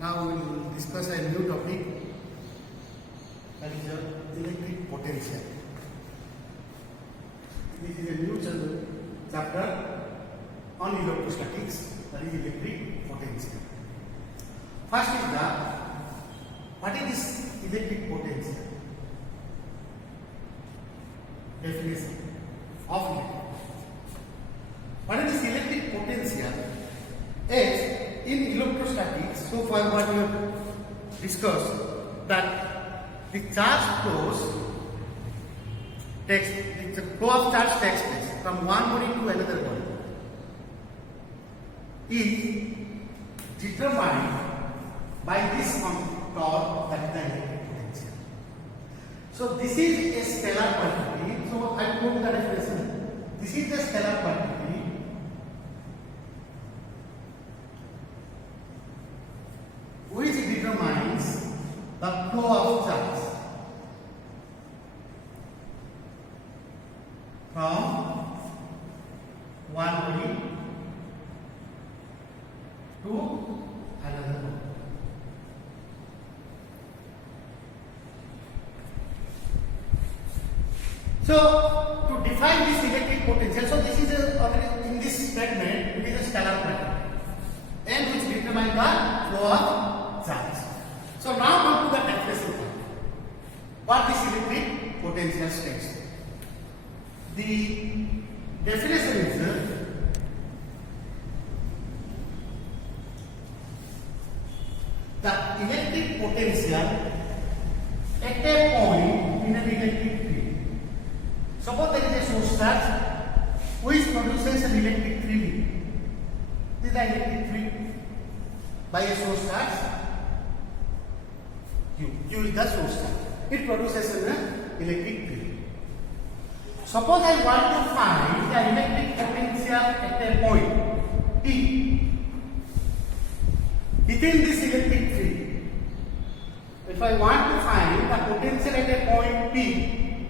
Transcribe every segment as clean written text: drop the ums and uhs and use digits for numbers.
Now we will discuss a new topic, that is electric potential. This is a new chapter on electrostatics, that is electric potential. First is what is this electric potential? Definition of electric potential. What is this electric potential? Is in electrostatics, so far what we have discussed, that the charge flows the flow of charge takes place from one body to another body is determined by this torque, that is the electric potential. So this is a scalar quantity. So I will go to the definition. This is the scalar quantity which determines the flow of charge from one body to another body. So to define this electric potential, so this is in this statement it is a scalar quantity and which determines the flow of charge. So now come to the definition part. What this electric potential states? The definition is the electric potential at a point in an electric field. Suppose there is a source charge which produces an electric field. This is the electric field by a source charge Q. Q is the source charge. It produces an electric field. Suppose I want to find the electric potential at a point P within this electric field. If I want to find the potential at a point P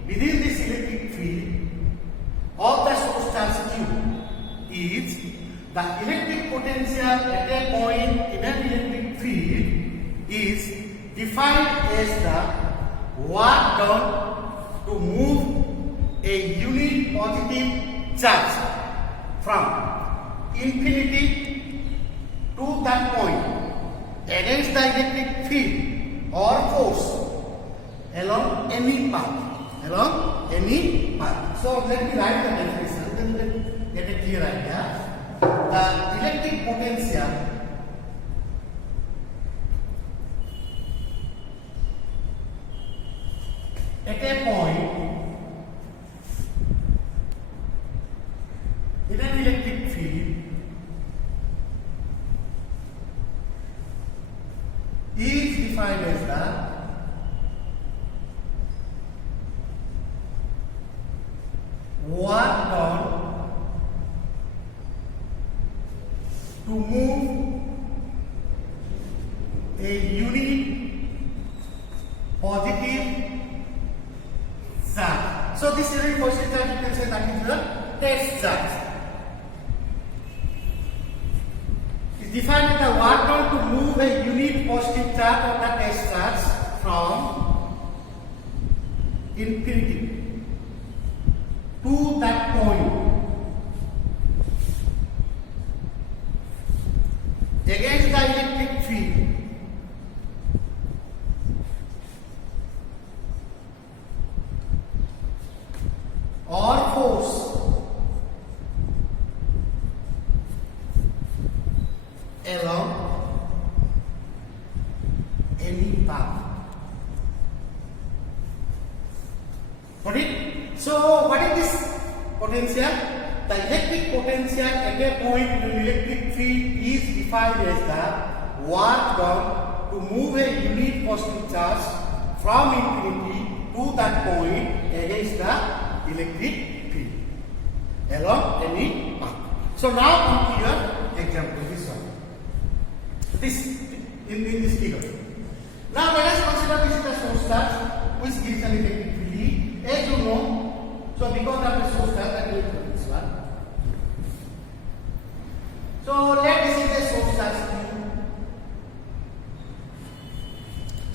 within this electric field of the source charge Q is the electric potential at a point in an electric field is defined as the work done to move a unit positive charge from infinity to that point against the electric field or force along any path. So let me write the definition, then we'll get a clear idea. The electric potential at a point in an electric field is defined as the work done to move a unit positive charge. So this unit positive charge, you can say that is the test charge. It's defined as the work done to move a unit positive charge or the test charge from infinity to that point against the electric field or force along any path. Got it? So what is this potential? The electric potential at a point in an electric field is defined as the work done to move a unit positive charge from infinity to that point against the electric field along any path. So now come to your example, this one. This in this figure. Now let us consider this is the source charge which gives an electric field. As you know, so because of the source charge, I will put this one. So let us see the source charge Q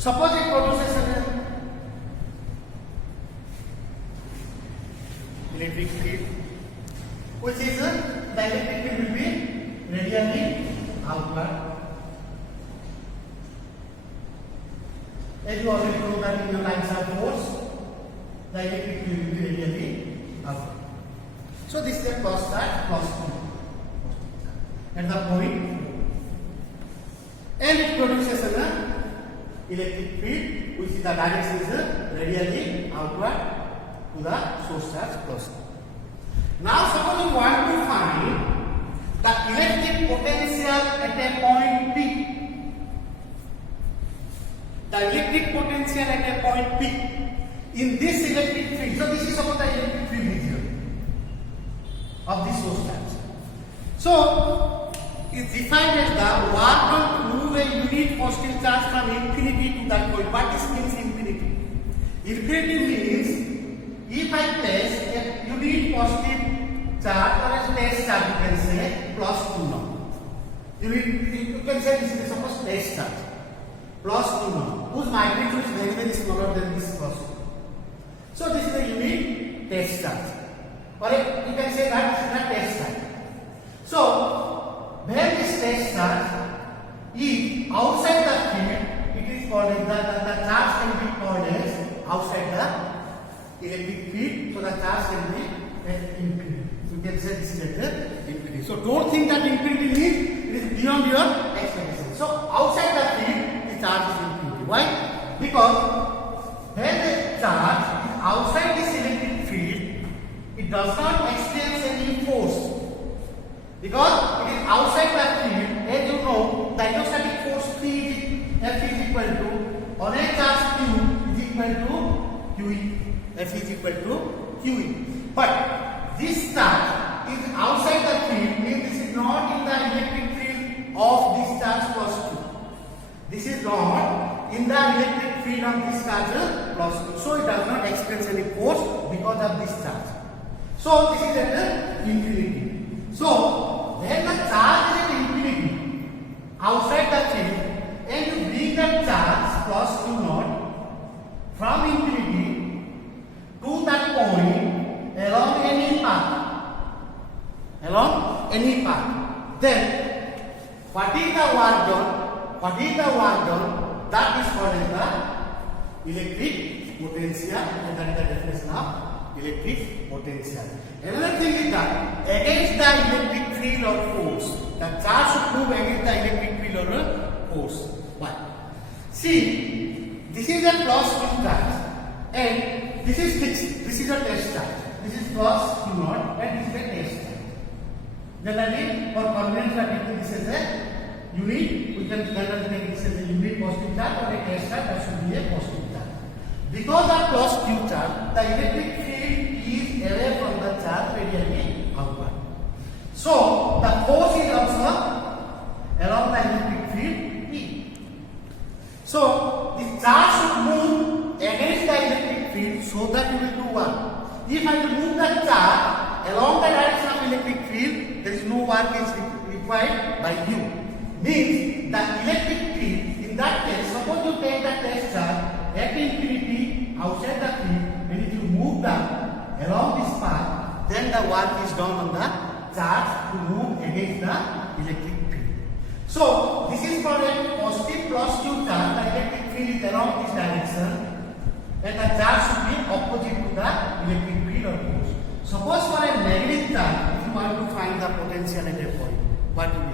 Suppose it produces an electric field, which is the electric field will be radially outward. As you already know that in the lines of force, the electric field will be radially outward. So this is the cross that cross at the point, and it produces an electric field which is the direction is radially outward to the source charge plus. Now suppose you want to find the electric potential at a point P. The electric potential at a point P in this electric field. So this is about the electric field here of this source charge. So it's defined as the work done to move a unit positive charge from infinity to that point. What this means infinity? Infinity means if I place a unit positive charge or a space charge, you can say plus 2 now. You can say this is suppose space charge plus 2 now, whose magnitude is very very smaller than this plus 2. So this is the unit test charge, or you can say that this is the test charge. So when this test charge is outside the field, it is called as the charge can be called as outside the electric field. So the charge can be at infinity. You can say this is at the infinity. So don't think that infinity means it is beyond your expectation. So outside the field, the charge is infinity. Why? Because when the charge is outside this electric field, it does not experience any force. Because it is outside the field, as you know, the electrostatic force F is equal to on a charge Q is equal to QE. F is equal to QE. But this charge is outside the field, means this is not in the electric field of this charge plus Q. This is not in the electric field of this charge plus Q. So it does not experience any force because of this charge. So this is at infinity. So when the charge is at infinity outside the field and you bring the charge plus Q naught from infinity to that point along any path, then what is the work done? That is called as the electric potential, and that is the definition of electric potential. Another thing is that against the electric field or force, the charge should move against the electric field or force. Why? See, this is a plus Q charge and this is fixed. This is a test charge. This is plus Q naught and this is a test charge. Generally, for convenience, we are taking this as a unit. We can generally take this as a unit positive charge or a test charge that should be a positive charge. Because of plus Q charge, the electric field is away from the charge radially outward. So the force is also along the electric field E. So the charge should move against the electric field so that you will do what? If I will move the charge along the direction of electric field, there is no work is required by you. Means the electric field, in that case, suppose you take the test charge at infinity outside the field, and if you move that along this path, then the work is done on the charge to move against the electric field. So this is for a positive plus Q charge, the electric field is along this direction, and the charge should be opposite to the electric field or force. Suppose for a negative charge, if you want to find the potential at a point, what will be?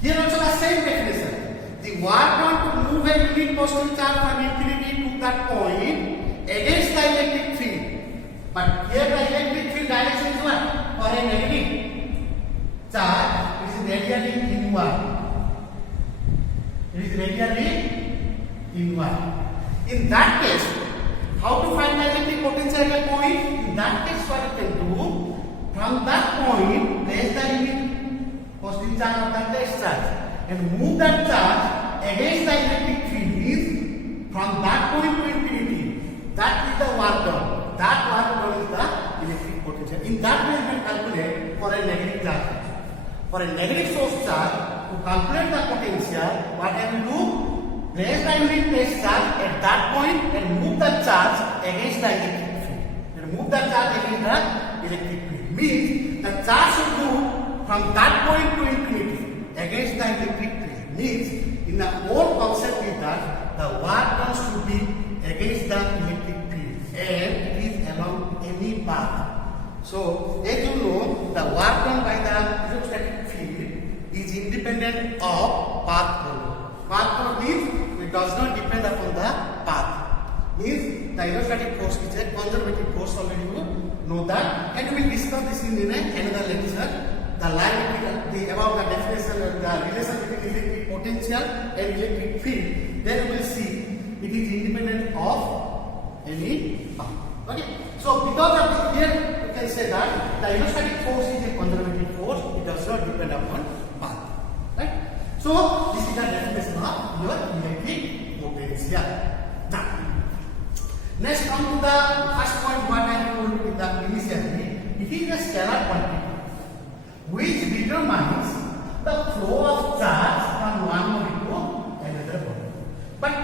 Here also the same definition. The work done to move a unit positive charge from infinity to that point against the electric field. But here the electric field direction is what? For a negative charge, it is radially inward. It is radially inward. In that case, how to find the electric potential at a point? In that case, what you can do, from that point, place the unit positive charge of the test charge and move that charge against the electric field. Means from that point to infinity, that is the work done. That work done is the electric potential. In that way, you can calculate for a negative charge. For a negative source charge, to calculate the potential, what can you do? Place the time we place charge at that point and move the charge against the electric field. And move the charge against the electric field means the charge should move from that point to infinity against the electric field. Means in the whole concept is that the work done should be against the electric field and it is along any path. So as you know, the work done by the electrostatic field is independent of path volume. Path volume means it does not depend upon the path. Means the electrostatic force is a conservative force, already you know that, and we will discuss this in another lecture. The line between about the definition of the relation between electric potential and electric field. Then we will see it is independent of any path. Okay. So because of this, here you can say that the electrostatic force is a conservative force. It does not depend upon path. Right. So this is the definition of your electric potential. Now, next come to the first point what I told in the initially. It is a scalar quantity which determines the flow of charge from one body to another body. But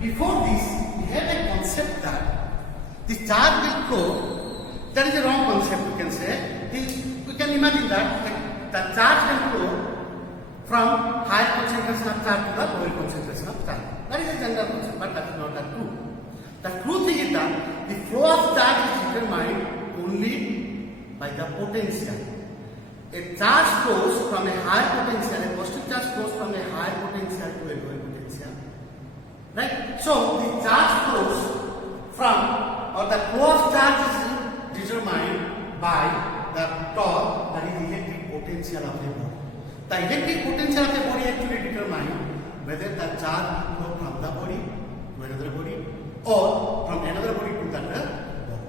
before this, we have a concept that the charge will flow. That is a wrong concept, you can say. We can imagine that the charge can flow from higher concentration of charge to the lower concentration of charge. That is a general concept, but that is not the truth. The truth is that the flow of charge is determined only by the potential. A charge flows from a higher potential, a positive charge flows from a higher potential to a lower potential. Right? So the charge flows from, or the flow of charge is determined by the torque, that is electric potential of a body. The electric potential of a body actually determines whether the charge will flow from the body to another body or from another body to the other body.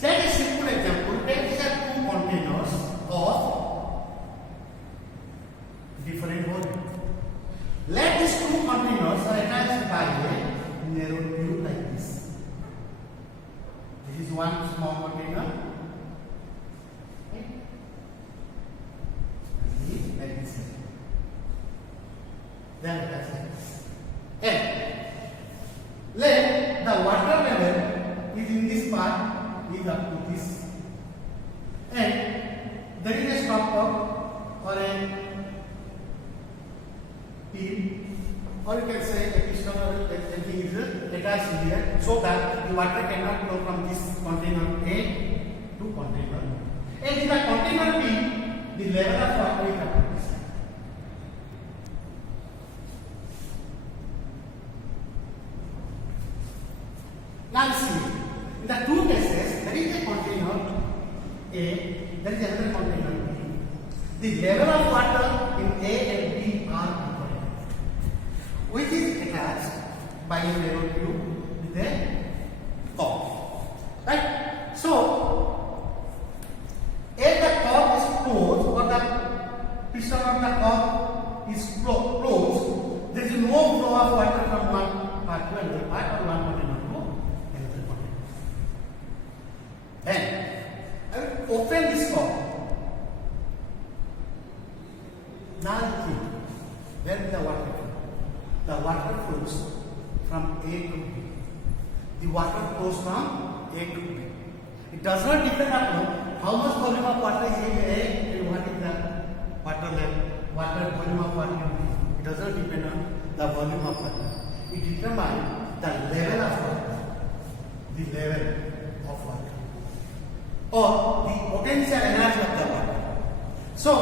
Take a simple example. Take these are two containers of different volume. Let these two containers are attached by a narrow tube like this. This is one small container. Okay. Like this. Then attach like this. And let the water level is in this part is up to this. And there is a stopcock or a pin, or you can say a piston or anything is attached here so that the water cannot flow from this container A to container B. And in the container B, the level of water is up to this. Now see, in the two cases, there is a container A, there is another container B. The level of water in A and B are different, which is attached by a narrow tube with a cork. Right? So, if the cork is closed or the piston of the cork is closed, there is no flow of water from one part to another part or one container to another container. Then, I will open this cork. Now you think, where is the water flow? The water flows from A to B. The water flows from A to B. It does not depend on how much volume of water is in A and what is the water level, water volume of water in B. It does not depend on the volume of water. It determines the level of water. The level of water. Or the potential energy of the water. So,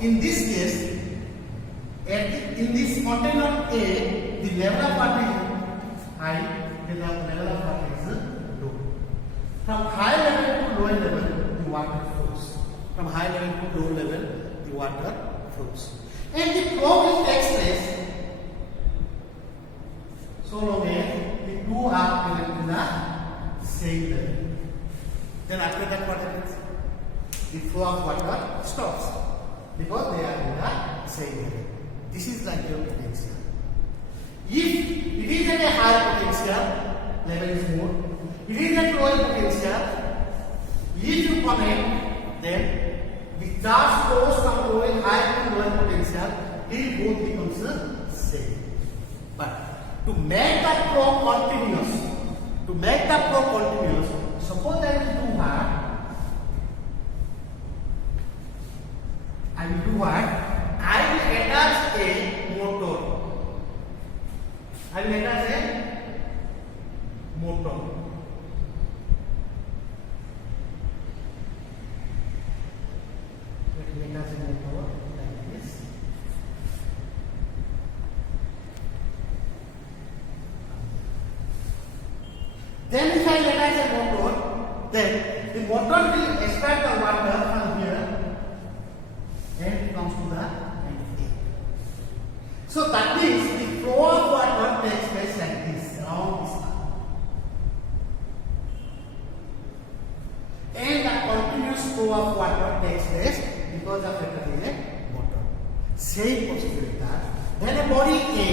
in this case, in this container A, the level of water is high, and the level of water is low. From high level to low level, the water flows. From high level to low level, the water flows. And the flow will take place so long as the two are present in the same level. Then after that, what happens? The flow of water stops because they are in the same level. This is like your potential. If it is at a higher potential, level is more. If it is at lower potential, if you connect, then the charge flows from lower higher to lower potential, it both becomes the same. But To make the flow continuous, suppose I will do what? I will attach a motor. Let me attach a motor like this. Then if I attach a motor, then the motor will extract the water from here and comes to the end. So that means the flow of water takes place like this, around this path. And the continuous flow of water takes place because of a motor. Same possibility that when a body A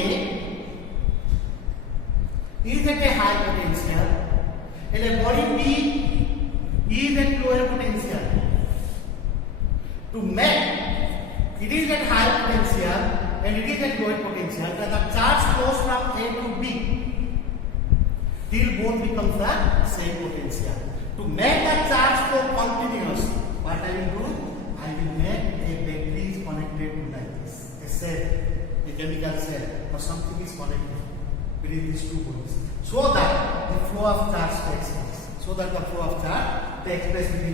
is at a high potential and a body B is at lower potential. To make it is at high potential and it is at lower potential, that the charge flows from A to B till both becomes the same potential. To make the charge flow continuous, what I will do? I will make a battery is connected to like this, a cell, a chemical cell or something is connected between these two bodies, so that the flow of charge takes place. Between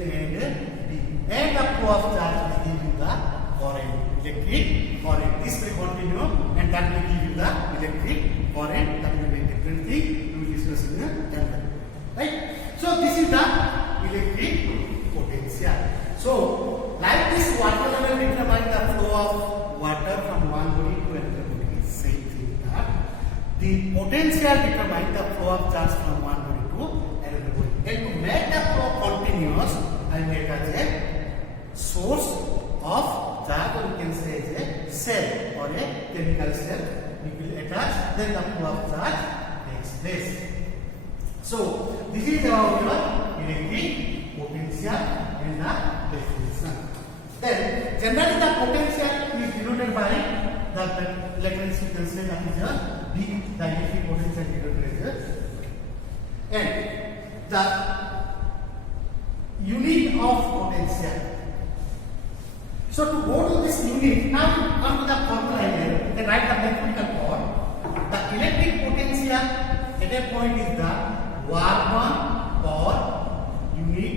A and B, and the flow of charge will give you the current, electric current. This will continue, and that will give you the electric current. That will be a different thing. We will discuss in a minute. Right? So this is the electric potential. So like this, water level determines the flow of water from one body to another body. Same thing that the potential determines the flow of charge from one body to another body. And to make the flow continuous, I make as a source of charge, or you can say as a cell or a chemical cell. We will attach, then the flow of charge takes place. So this is about your electric potential and the definition. Then generally the potential is denoted by the electricity, you can say that is a B, the electric potential denoted as a, and the unit of potential. So to go to this unit, now come to the formula here. You can write the mathematical form. The electric potential at a point is the War1 per unit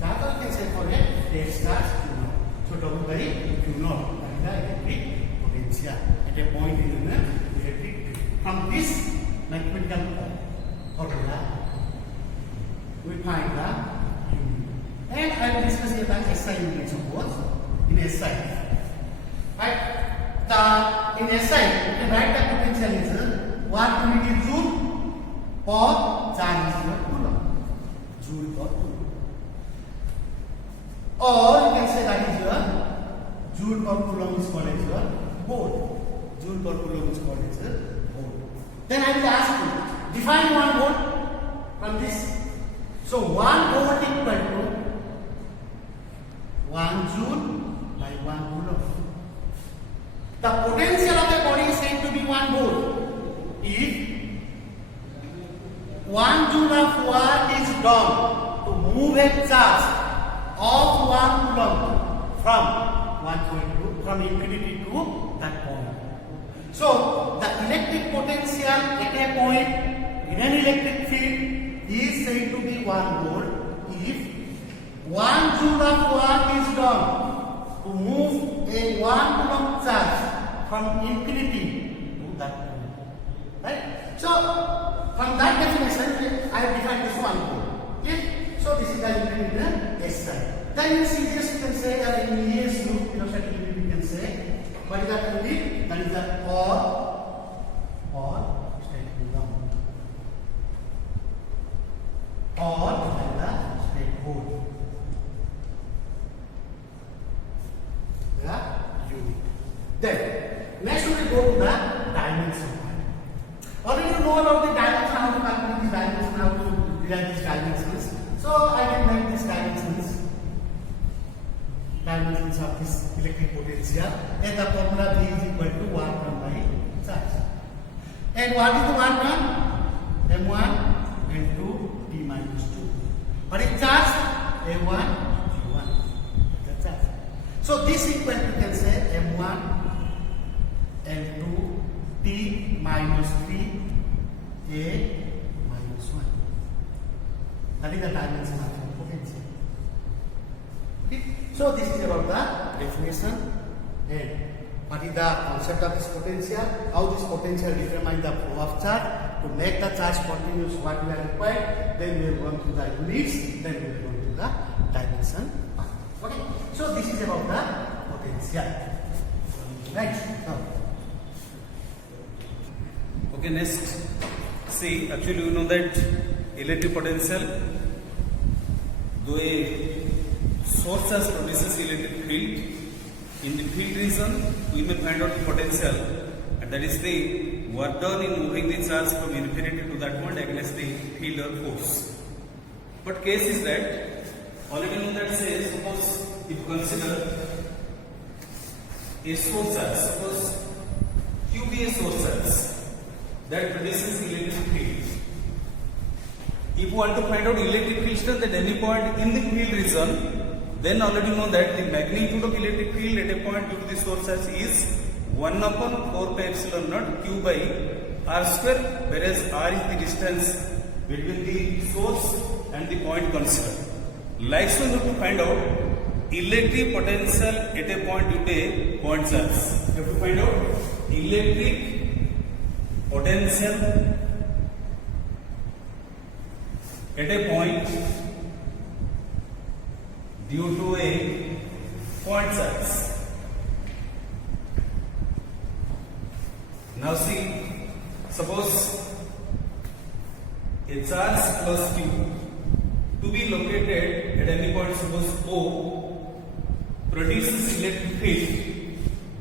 charge, or you can say for a test charge Q0. So W by Q0, that is the electric potential at a point in the electric field. From this mathematical formula, we find the unit. And I will discuss here the SI unit, suppose in SI. Right? In SI, you can write the potential is 1 unit is joule per charge is your coulomb. Joule per coulomb. Or you can say that is your joule per coulomb is called as your volt. Joule per coulomb is called as a volt. Then I will ask you, define 1 volt from this. So 1 volt equal to 1 joule by 1 coulomb. The potential of a body is said to be 1 volt if 1 joule of work is done to move a charge of 1 coulomb from 1 point from infinity to that point. So the electric potential at a point in an electric field is said to be 1 volt if 1 joule of work is done to move a 1 coulomb charge from infinity to that point. Right? So from that definition, I have defined this 1 volt. Okay? So this is the unit in the SI. Then in CGS you can say that in ES loop, electrostatic unit you can say, what is that unit? That is the or state coulomb. Or the state volt. The unit. Then next we will go to the dimension. Already you know about the dimension, how to calculate the dimension, how to derive these dimensions. So I can write these dimensions of this electric potential, and the formula V is equal to 1 by charge. And what is the work done? M1 L2 T minus 2. What is charge? M1 T1. That's charge. So this equal you can say M1 L2 T minus 3 A minus 1. That is the dimension of the potential. Okay. So this is about the definition and what is the concept of this potential, how this potential determines the flow of charge. To make the charge continuous, what we are required, then we will go to the units, then we will go to the dimension part. Okay. So this is about the potential. Right. Okay, next, see, actually you know that electric potential, though a source charge produces electric field, in the field region we may find out the potential, and that is the work done in moving the charge from infinity to that point against the field or force. But case is that, already know that say, suppose if you consider a source charge, suppose Q be a source charge that produces electric field. If you want to find out electric field strength at any point in the field region, then already know that the magnitude of electric field at a point due to the source charge is 1 upon 4 pi epsilon naught Q by R square, whereas R is the distance between the source and the point considered. Likewise, we have to find out electric potential at a point due to a point charge. You have to find out electric potential at a point due to a point charge. Now see, suppose a charge plus Q to be located at any point, suppose O, produces electric field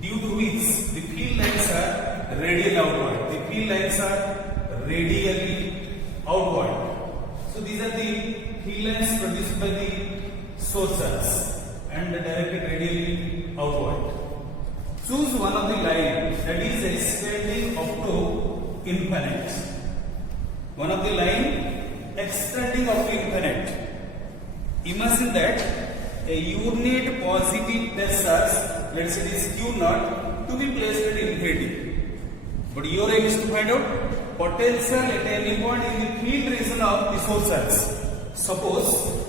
due to which the field lines are radial outward. The field lines are radially outward. So these are the field lines produced by the source charge and directed radially outward. Choose one of the line that is extending up to infinite. One of the line extending up to infinite. Imagine that a unit positive plus charge, let's say this Q naught, to be placed at infinity. But your aim is to find out potential at any point in the field region of the source charge. Suppose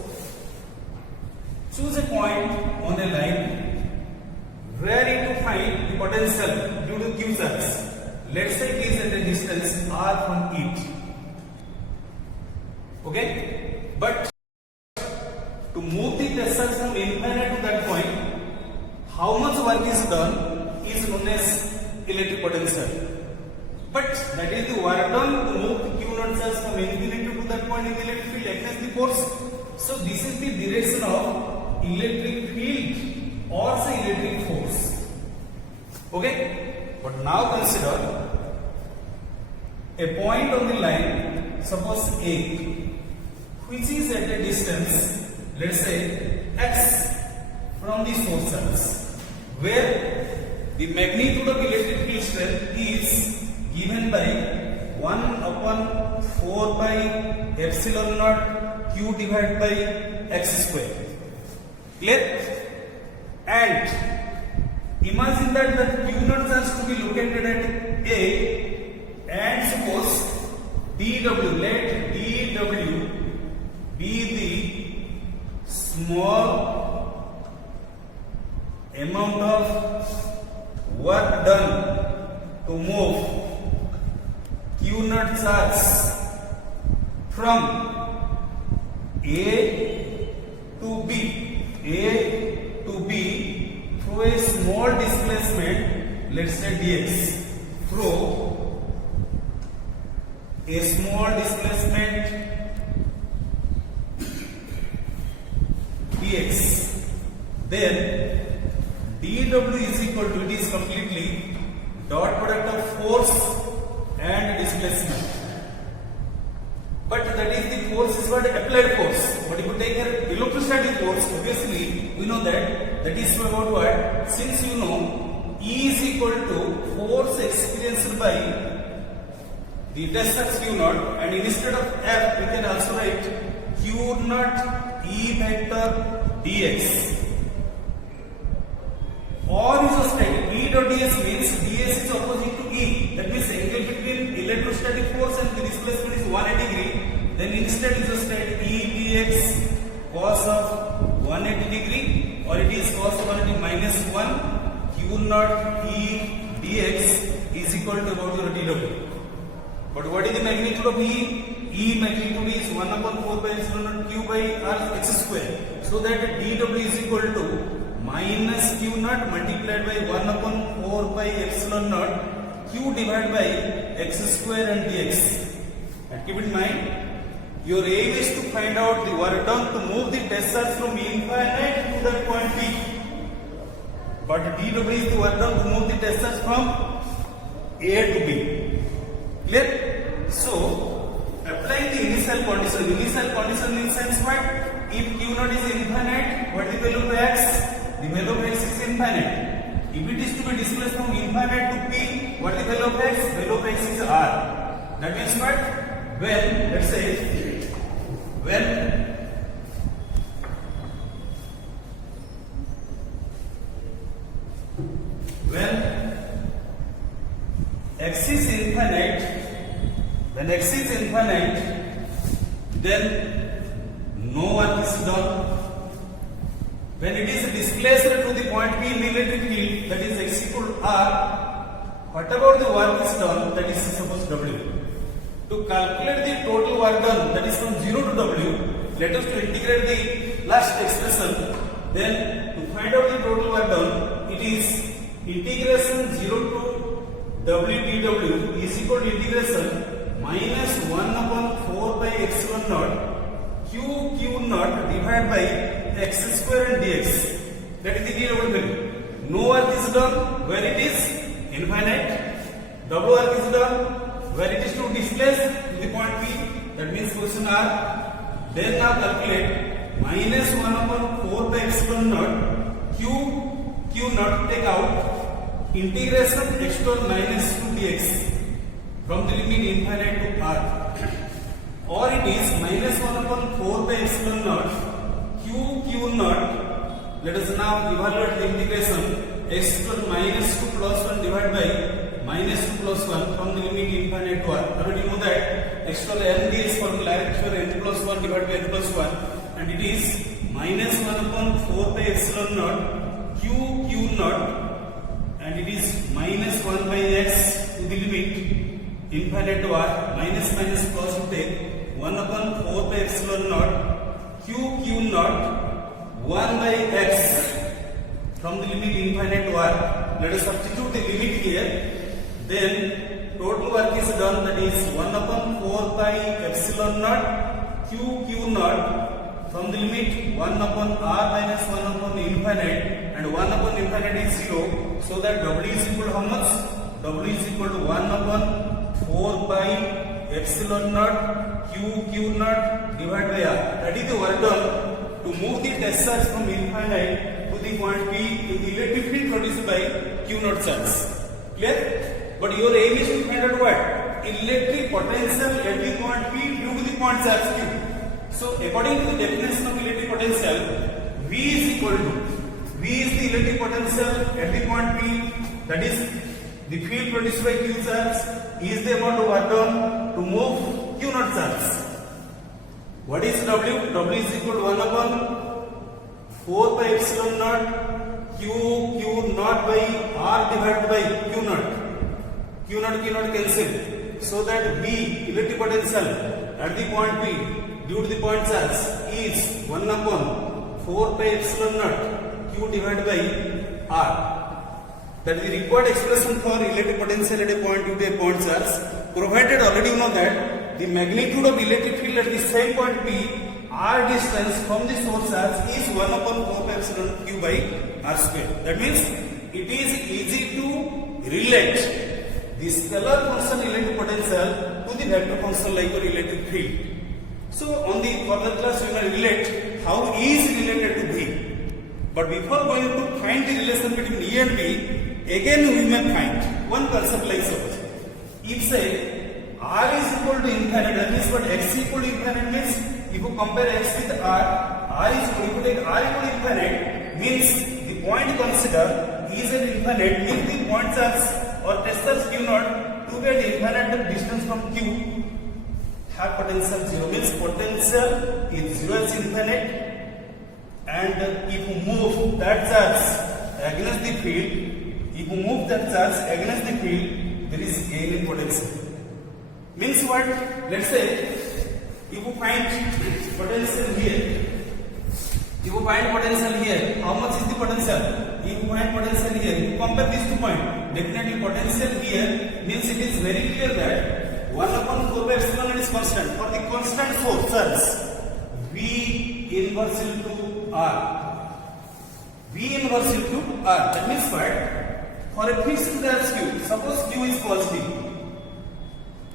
choose a point on a line where you to find the potential due to Q charge. Let's say it is at a distance R from it. Okay? But to move the tesseract from infinite to that point, how much work is done is known as electric potential. But that is the work done to move the Q naught charge from infinity to that point in the electric field against the force. So this is the direction of electric field or say electric force. Okay? But now consider a point on the line, suppose A, which is at a distance, let's say x from the source charge, where the magnitude of electric field strength is given by 1 upon 4 pi epsilon naught Q divided by x square. Clear? And imagine that the Q naught charge to be located at A, and suppose dW, let dW be the small amount of work done to move Q naught charge from A to B, through a small displacement, let's say dx, through a small displacement dx, then dW is equal to, it is completely dot product of force and displacement. But that is the force is what applied force. But if you take an electrostatic force, obviously we know that is about what? Since you know E is equal to force experienced by the test charge Q naught, and instead of F we can also write Q naught E vector dx. Or isostatic E dot ds means ds is opposite to E. That means angle between electrostatic force and the displacement is 180 degree. Then instead isostatic E dx cos of 180 degree, or it is cos of 180 minus 1 Q naught E dx is equal to about your dw. But what is the magnitude of E? E magnitude is 1 upon 4 by epsilon naught Q by R x square. So that dw is equal to minus Q naught multiplied by 1 upon 4 by epsilon naught Q divided by x square and dx. And keep in mind, your aim is to find out the work done to move the test charge from infinite to that point P. But dw is the work done to move the test charge from A to B. Clear? So, applying the initial condition in the sense what? If Q naught is infinite, what is the value of x? The value of x is infinite. If it is to be displaced from infinite to P, what is the value of x? Value of x is R. That means what? When, let's say, when x is infinite, then no work is done. When it is displaced to the point P in the electric field, that is x equal to R, what about the work is done, that is suppose W. To calculate the total work done, that is from 0 to W, let us to integrate the last expression. Then to find out the total work done, it is integration 0 to W dW is equal to integration minus 1 upon 4 by epsilon naught Q naught divided by x square and dx. That is the dw value. No work is done where it is infinite. W work is done where it is to displace to the point P. That means question R. Then now calculate minus 1 upon 4 by epsilon naught Q naught, take out integration x to minus 2 dx from the limit infinite to R. Or it is minus 1 upon 4 by epsilon naught Q naught. Let us now evaluate the integration x to minus 2 plus 1 divided by minus 2 plus 1 from the limit infinite to R. Already know that x to n dx formula x to n plus 1 divided by n plus 1, and it is minus 1 upon 4 by epsilon naught Q naught, and it is minus 1 by x to the limit infinite to R. Minus plus you take 1 upon 4 by epsilon naught Q naught 1 by x from the limit infinite to R. Let us substitute the limit here. Then total work is done, that is 1 upon 4 by epsilon naught Q naught from the limit 1 upon R minus 1 upon infinite, and 1 upon infinite is 0. So that W is equal to how much? W is equal to 1 upon 4 by epsilon naught Q naught divided by R. That is the work done to move the test charge from infinite to the point P in the electric field produced by Q naught charge. Clear? But your aim is to find out what? Electric potential at the point P due to the point charge Q. So according to the definition of electric potential, V is the electric potential at the point P, that is the field produced by Q charge, is the amount of work done to move Q naught charge. What is W? W is equal to 1 upon 4 by epsilon naught Q naught by R divided by Q naught. Q naught cancel. So that V, electric potential at the point P due to the point charge, is 1 upon 4 by epsilon naught Q divided by R. That is the required expression for electric potential at a point due to a point charge, provided already you know that the magnitude of electric field at the same point P, R distance from the source charge, is 1 upon 4 by epsilon Q by R square. That means it is easy to relate the scalar function electric potential to the vector function like your electric field. So on the further class we will relate how E is related to V. But before going to find the relation between E and V, again we may find one concept like suppose. If say R is equal to infinite. That means what x equal to infinite means if you compare x with R is equal, if you take R equal to infinite means the point considered is an infinite, means the point charge or test charge Q naught to get infinite distance from Q have potential 0, means potential is 0 is infinite, and if you move that charge against the field, if you move that charge against the field, there is gain in potential. Means what? Let's say if you find potential here, if you find potential here, how much is the potential? If you find potential here, you compare these 2 points. Definitely potential here means it is very clear that 1 upon 4 by epsilon is constant. For the constant source charge, V inverse into R. V inverse into R. That means what? For a fixed charge Q, suppose Q is positive.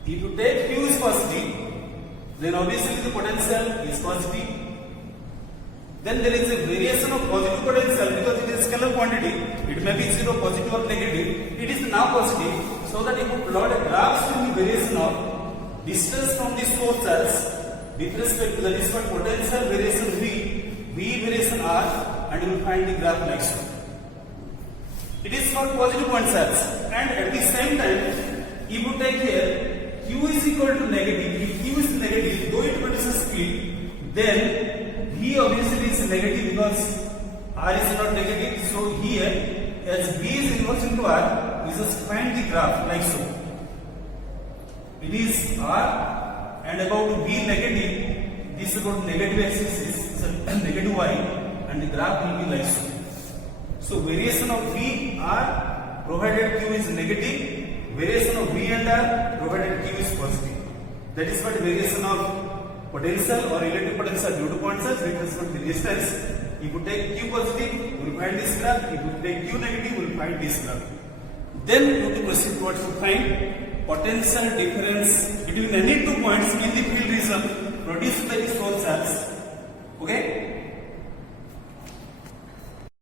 If you take Q is positive, then obviously the potential is positive. Then there is a variation of positive potential because it is scalar quantity. It may be 0, positive or negative. It is now positive. So that if you plot a graph showing the variation of distance from the source charge with respect to that is what potential variation V variation R, and you will find the graph like so. It is for positive point charge, and at the same time, if you take here Q is equal to negative, if Q is negative, though it produces field, then V obviously is negative because R is not negative. So here, as V is inverse into R, we just find the graph like so. It is R and about V negative, this about negative axis is negative Y, and the graph will be like so. So variation of V R provided Q is negative, variation of V and R provided Q is positive. That is what variation of potential or electric potential due to point charge with respect to the distance. If you take Q positive, you will find this graph. If you take Q negative, you will find this graph. Then you have to proceed towards to find potential difference between any 2 points in the